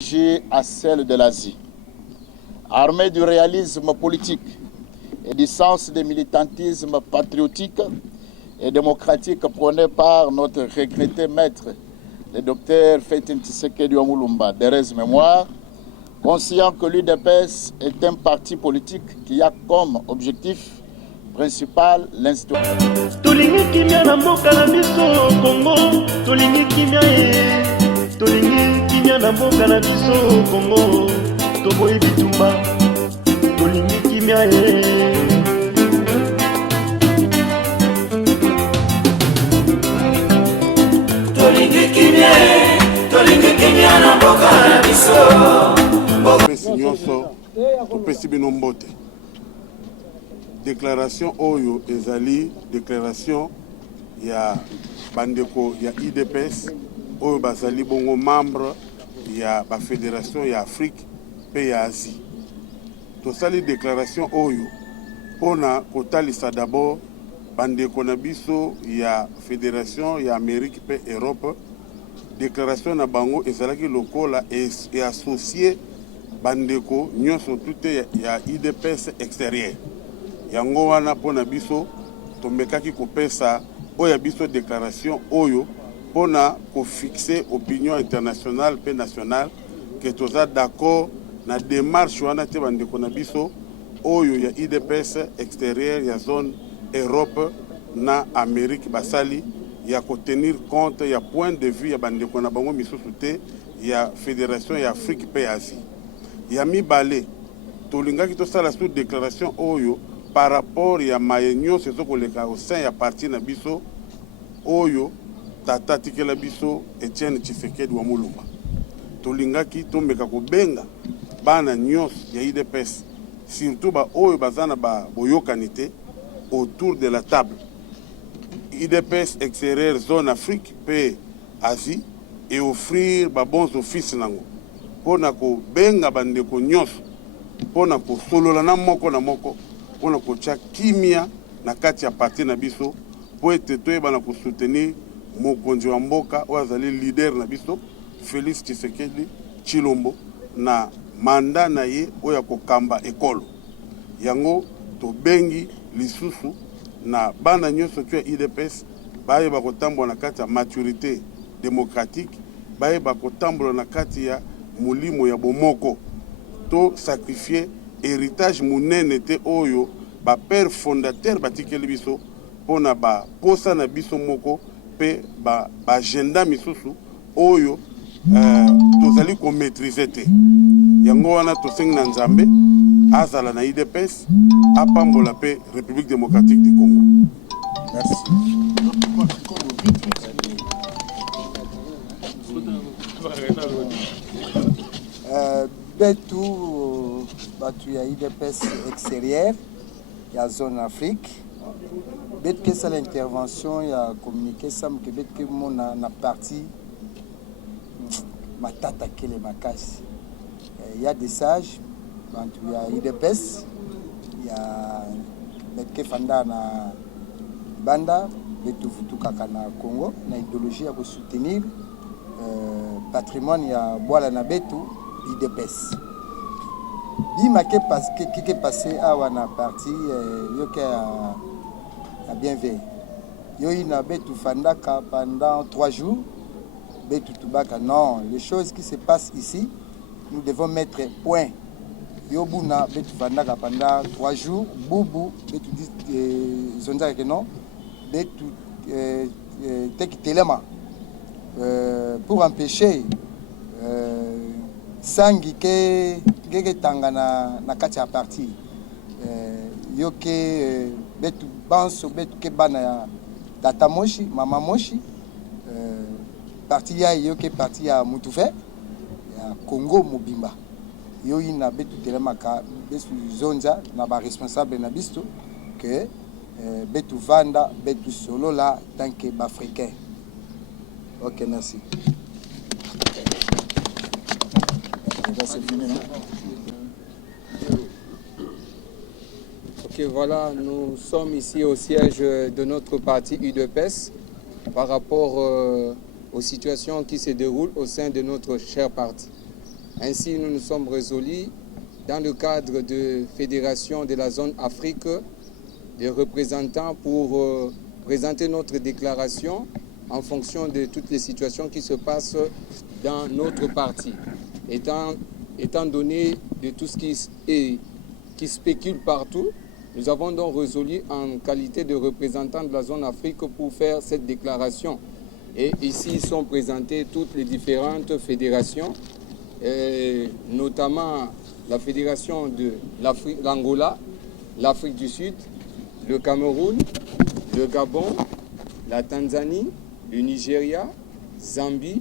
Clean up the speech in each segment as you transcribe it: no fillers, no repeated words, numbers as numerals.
À celle de l'Asie. Armée du réalisme politique et du sens du militantisme patriotique et démocratique prôné par notre regretté maître, le docteur Fatin Tshisekedi Omulumba, d'heureuse mémoire, conscient que l'UDPS est un parti politique qui a comme objectif principal l'instauration. Na mboka na biso Kongo toboyi bitumba tolingi kimia tolingi kimia na mboka na biso pesi nyonso topesi bino mbote. Déclaration oyo ezali déclaration ya bandeko ya UDPS oyo bazali bongo membre ya ba fédération ya Afrique pe ya Asie. Tosali déclaration oyo pona kotalisa d'abord bandeko na biso ya fédération ya Amérique pe Europe. Déclaration na bango ezalaki lokola et associé bandeko nyonso tute ya UDPS extérieur. Yango wana pona biso tomekaki kopesa oya biso déclaration oyo pona ko fixer opinion internationale pe nationale que toza d'accord na démarche wana te bandeko na biso oyo ya UDPS extérieur ya zone Europe na Amérique basali ya ko tenir compte ya point de vue ya bandeko na bango misusu te ya fédération ya Afrique pe Asie. Ya mibale tolingaki tosala sous déclaration oyo par rapport ya mayenyo sezo koleka au sein ya parti na biso oyo tata tikela biso Etienne Tshisekedi wa Mulumba. Tolingaki tomeka kobenga bana nyos ya UDPS surtout ba oyo bazana ba boyokanite autour de la table. UDPS extérieur zone Afrique pe Asie et offrir ba bons offices nango pona ko benga bandeko nyos pona ko solola na moko na moko pona ko tia kimia na kati ya parti na biso po ete toyeba ko soutenir mokonzi wa mboka oyo azali leader na biso Félix Tshisekedi Tshilombo na manda na ye oyo kokamba ekolo. Yango tobengi lisusu na bana nyonso tu ya UDPS bayeba kotambola na kati ya maturité démocratique, bayeba kotambola na kati ya mulimo ya bomoko to sacrifier héritage munene te oyo ba père fondateur batikeli biso pona ba posa na biso moko pe ba agenda misusu oyo tozali ko maîtriser te. Yango wana tosengi na Nzambe azala na UDPS apambola pe République démocratique du Congo. Merci. Betu batu ya UDPS extérieur ya zone Afrique. Bet que ça l'intervention ya communiqué ça que bet que mon na partie matata kele makasi. Il y a des sages bantu ya UDPS ya bet que fanda na banda betu futuka kana Congo na idéologie ya ko soutenir patrimoine ya boala na betu UDPS. Bima ke parce que passé awa na partie yoke a bien vu. Yoyi na betu fandaka pendant 3 jours. Betu tubaka non, les choses qui se passent ici, nous devons mettre point. Yobuna betu fandaka pendant 3 jours. Boubou betu dit zonza que non. Betu teki telema pour empêcher sangi ke tanga na kati ya parti yoke betu banso betu ke bana ya tata moshi mama moshi parti ya yoke parti ya mutufe ya Congo mobimba yoyi na betu telemaka besu zonza na ba responsable na bisto que betu vanda betu solo la tant que bafricain. OK, merci. C'est fini, non? Ok, voilà, nous sommes ici au siège de notre parti UDPS par rapport aux situations qui se déroulent au sein de notre cher parti. Ainsi, nous nous sommes résolus, dans le cadre de Fédération de la zone Afrique, des représentants pour présenter notre déclaration en fonction de toutes les situations qui se passent dans notre parti. Étant donné de tout ce qui spécule partout, nous avons donc résolu en qualité de représentants de la zone Afrique pour faire cette déclaration. Et ici sont présentées toutes les différentes fédérations, notamment la fédération de l'Angola, l'Afrique du Sud, le Cameroun, le Gabon, la Tanzanie, le Nigeria, Zambie.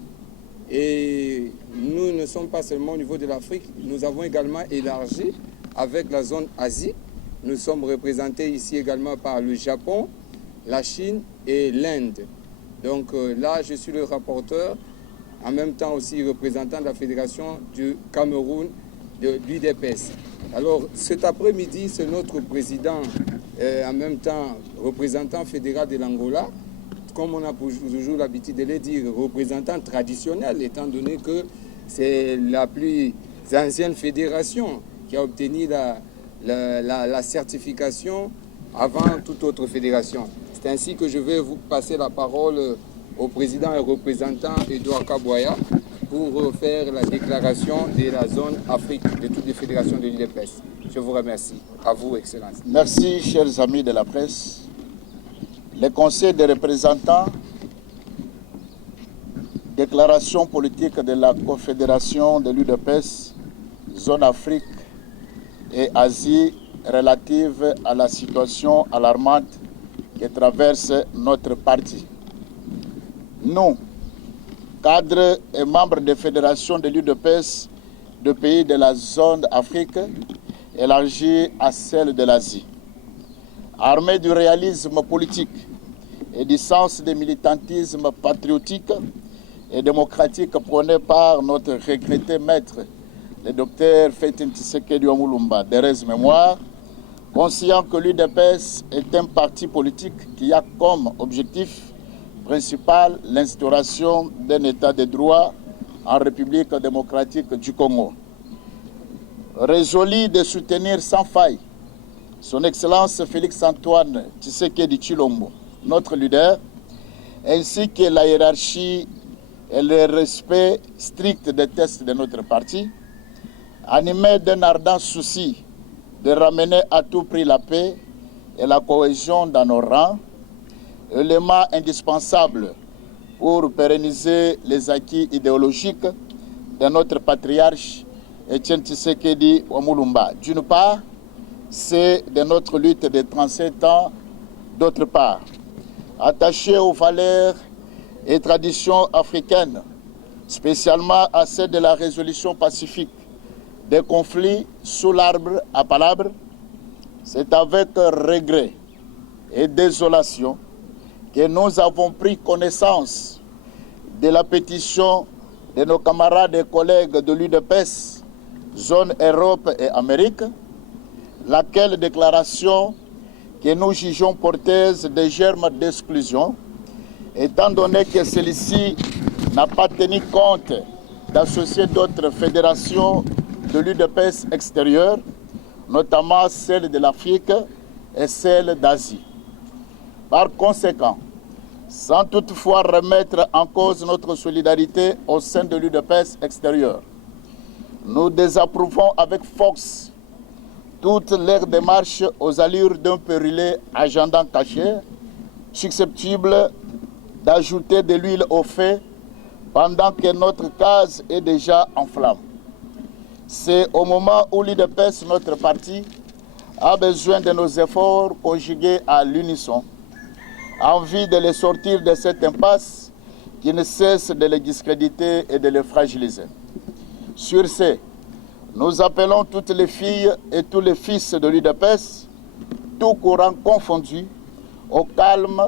Et nous ne sommes pas seulement au niveau de l'Afrique, nous avons également élargi avec la zone Asie. Nous sommes représentés ici également par le Japon, la Chine et l'Inde. Donc là, je suis le rapporteur, en même temps aussi représentant de la Fédération du Cameroun, de l'UDPS. Alors cet après-midi, c'est notre président, en même temps représentant fédéral de l'Angola, comme on a toujours l'habitude de le dire, représentant traditionnel, étant donné que c'est la plus ancienne fédération qui a obtenu la certification avant toute autre fédération. C'est ainsi que je vais vous passer la parole au président et représentant Edouard Kaboya pour faire la déclaration de la zone Afrique, de toutes les fédérations de l'UDPS. Je vous remercie. À vous, Excellence. Merci, chers amis de la presse. Le Conseil des représentants, déclaration politique de la Confédération de l'UDPS, zone Afrique et Asie relative à la situation alarmante qui traverse notre parti. Nous, cadres et membres des fédérations de l'UDPS de pays de la zone Afrique, élargie à celle de l'Asie, armés du réalisme politique et du sens du militantisme patriotique et démocratique prôné par notre regretté maître, le docteur Fatin Tshisekedi Wamulumba, d'heureuse mémoire, conscient que l'UDPS est un parti politique qui a comme objectif principal l'instauration d'un état de droit en République démocratique du Congo. Résolu de soutenir sans faille son Excellence Félix-Antoine Tshisekedi Tshilombo, notre leader, ainsi que la hiérarchie et le respect strict des tests de notre parti, animé d'un ardent souci de ramener à tout prix la paix et la cohésion dans nos rangs, élément indispensable pour pérenniser les acquis idéologiques de notre patriarche Etienne Tshisekedi Wamulumba. D'une part, c'est de notre lutte de 37 ans, d'autre part, attaché aux valeurs et traditions africaines, spécialement à celle de la résolution pacifique des conflits sous l'arbre à palabres, c'est avec regret et désolation que nous avons pris connaissance de la pétition de nos camarades et collègues de l'UDPS, zone Europe et Amérique, laquelle déclaration que nous jugeons porteuse de germes d'exclusion, étant donné que celle-ci n'a pas tenu compte d'associer d'autres fédérations de l'UDPS extérieure, notamment celle de l'Afrique et celle d'Asie. Par conséquent, sans toutefois remettre en cause notre solidarité au sein de l'UDPS extérieure, nous désapprouvons avec force toutes leurs démarches aux allures d'un périlleux agenda caché, susceptible d'ajouter de l'huile au feu pendant que notre case est déjà en flammes. C'est au moment où l'UDPS, notre parti, a besoin de nos efforts conjugués à l'unisson, en vue de les sortir de cette impasse qui ne cesse de les discréditer et de les fragiliser. Sur ce, nous appelons toutes les filles et tous les fils de l'UDPS, tout courant confondu, au calme,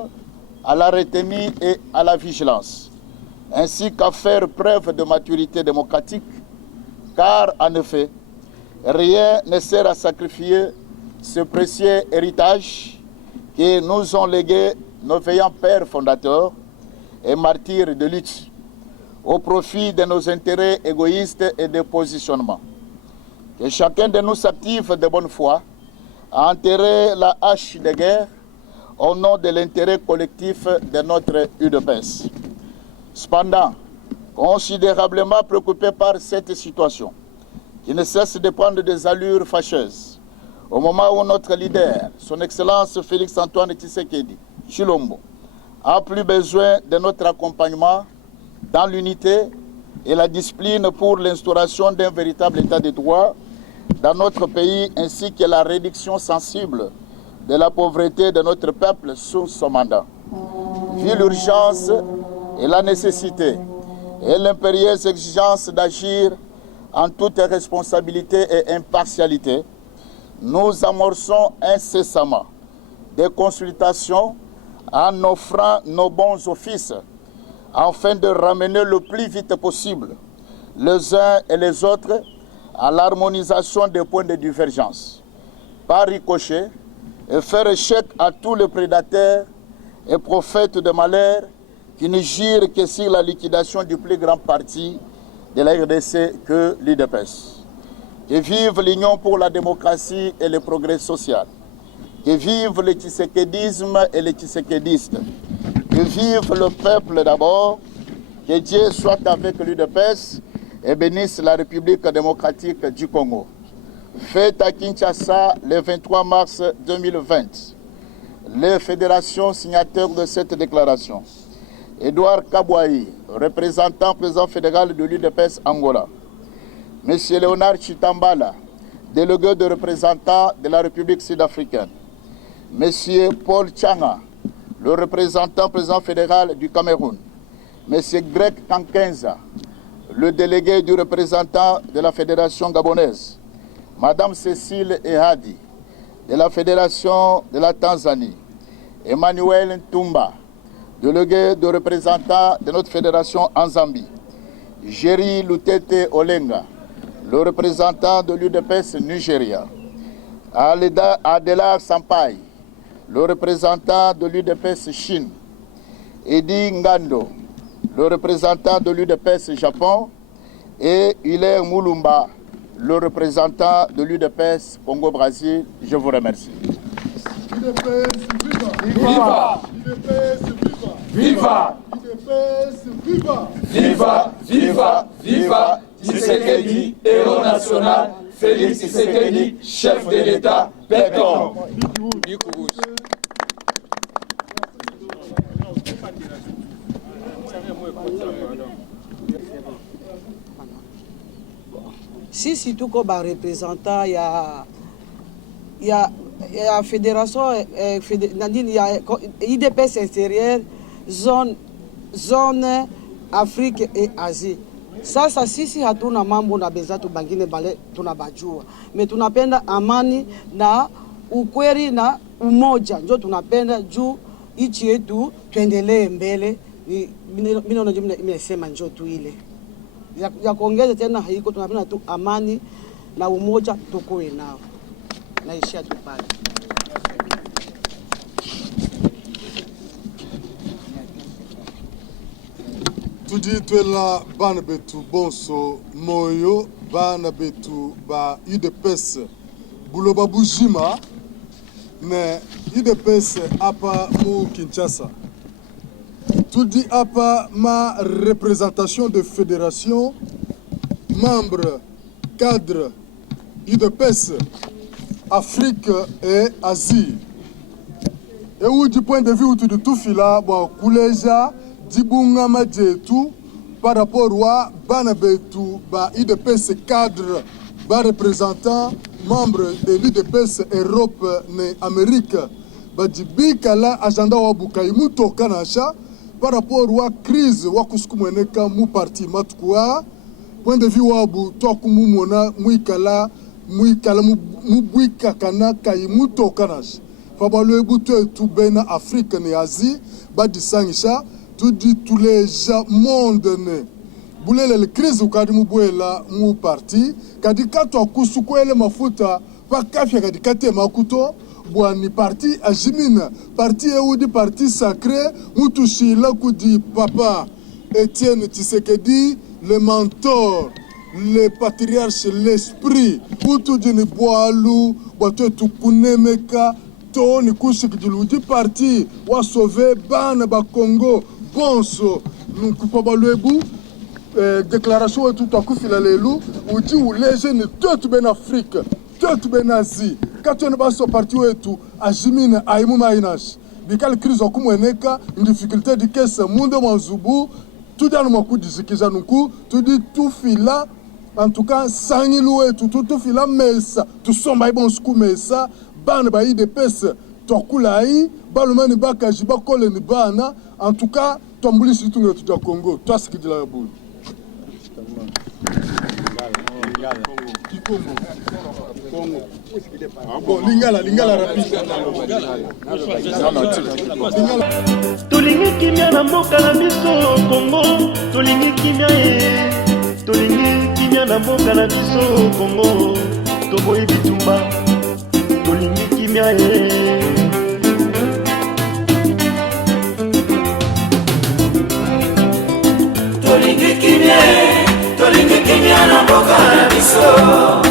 à la retenue et à la vigilance, ainsi qu'à faire preuve de maturité démocratique, car en effet, rien ne sert à sacrifier ce précieux héritage que nous ont légué nos veillants pères fondateurs et martyrs de lutte. au profit de nos intérêts égoïstes et de positionnement. Que chacun de nous s'active de bonne foi à enterrer la hache de guerre au nom de l'intérêt collectif de notre UDPS. Cependant, considérablement préoccupé par cette situation, qui ne cesse de prendre des allures fâcheuses, au moment où notre leader, son Excellence Félix-Antoine Tshisekedi Tshilombo, a plus besoin de notre accompagnement dans l'unité et la discipline pour l'instauration d'un véritable état de droit dans notre pays, ainsi que la réduction sensible de la pauvreté de notre peuple sous son mandat. Vu l'urgence et la nécessité et l'impérieuse exigence d'agir en toute responsabilité et impartialité, nous amorçons incessamment des consultations en offrant nos bons offices afin de ramener le plus vite possible les uns et les autres à l'harmonisation des points de divergence, par ricochet, et faire échec à tous les prédateurs et prophètes de malheur qui ne girent que sur la liquidation du plus grand parti de la RDC que l'UDPS. Que vive l'Union pour la démocratie et le progrès social. Que vive le tshisekédisme et les tshisékédistes. Que vive le peuple d'abord. Que Dieu soit avec l'UDPS et bénisse la République démocratique du Congo. Fête à Kinshasa le 23 mars 2020. Les fédérations signataires de cette déclaration: Edouard Kabouaï, représentant président fédéral de l'UDPS Angola. Monsieur Léonard Chitambala, délégué de représentant de la République sud-africaine. Monsieur Paul Changa, le représentant président fédéral du Cameroun. Monsieur Greg Kankenza, le délégué du représentant de la Fédération gabonaise. Madame Cécile Ehadi, de la Fédération de la Tanzanie. Emmanuel Ntumba, délégué de représentant de notre fédération en Zambie. Jerry Lutete Olenga, le représentant de l'UDPS Nigeria. Adela Sampai, le représentant de l'UDPS Chine. Edi Ngando, le représentant de l'UDPS Japon. Et Hilaire Moulumba, le représentant de l'UDPS Congo-Brésil. Je vous remercie. UDPS, Viva! UDPS, Viva! UDPS, viva! Viva! Viva! Viva! Tshisekedi, héros national. Félix Tshisekedi, chef de l'État. Péton! Si tuko ba représentant ya fédération il y a IDPS intérieur zone Afrique et Asie. Sasa sisi hatuna mambo na benzetu bangine bale tunabajua, me tunapenda amani na ukweli na umoja, ndio tunapenda juu ichi yetu tuendelee mbele. Mimi naona nimesema njoo tu ile ya kuongeza tena haiko, tunapenda tu amani na umoja tukoe nao. Naishia tu pale. Tudi twela bana betu bonso moyo bana betu ba UDPS buloba bujima ne UDPS apa mu Kinshasa. Tudi apa ma représentation de fédération membre cadre UDPS Afrique et Asie. Et où du point de vue de tout fila bon kuleja dibunga majetu par rapport à banabetu ba UDPS cadre ba représentant membre de l'UDPS Europe ne Amérique ba dibika la agenda wa bukaimu tokanasha par rapport à crise wa kusukumeneka mu parti matkua point de vue wa bu tokumu mona muikala mubuika kana kaimu tokanash fabalo ebuto tu bena Afrique ne Asie ba disangisha tout dit tous les monde ne boulele le crise ukadi mubuela mu parti kadi katwa kusukwele mafuta pakafya kadi kate makuto bwani parti ajimina parti eudi parti sacré mutushila kudi papa Étienne Tshisekedi, le mentor, le patriarche, l'esprit, Utudini Boalou, Boato Tukunemeka, Tony Kushikidulu, du parti, wa sauver Bana ba Congo, Bonso, nous coupons le bout. Déclaration et tout à coup filalelu ou dit où les jeunes tout ben Afrique tout ben Asie quand on va sur parti et tout à Jimine à Imumainash bikal crise au kumeneka une difficulté de caisse monde manzubu tout dans mon coup de zikizanuku tout dit tout fila en tout cas sangilu et tout fila mesa tout somba bon sku mesa ban ba IDPS tokulai balumani bakaji bakole ni bana en tout cas tombuli surtout le tout Congo toi ce qui dit la boule. Lingala rapide. Tolingi kimia na mboka na biso Congo, tolingi kimia tolingi kimia na mboka na biso Congo, toboyi bitumba, tolingi kimia tolingi kimia na mboka na biso.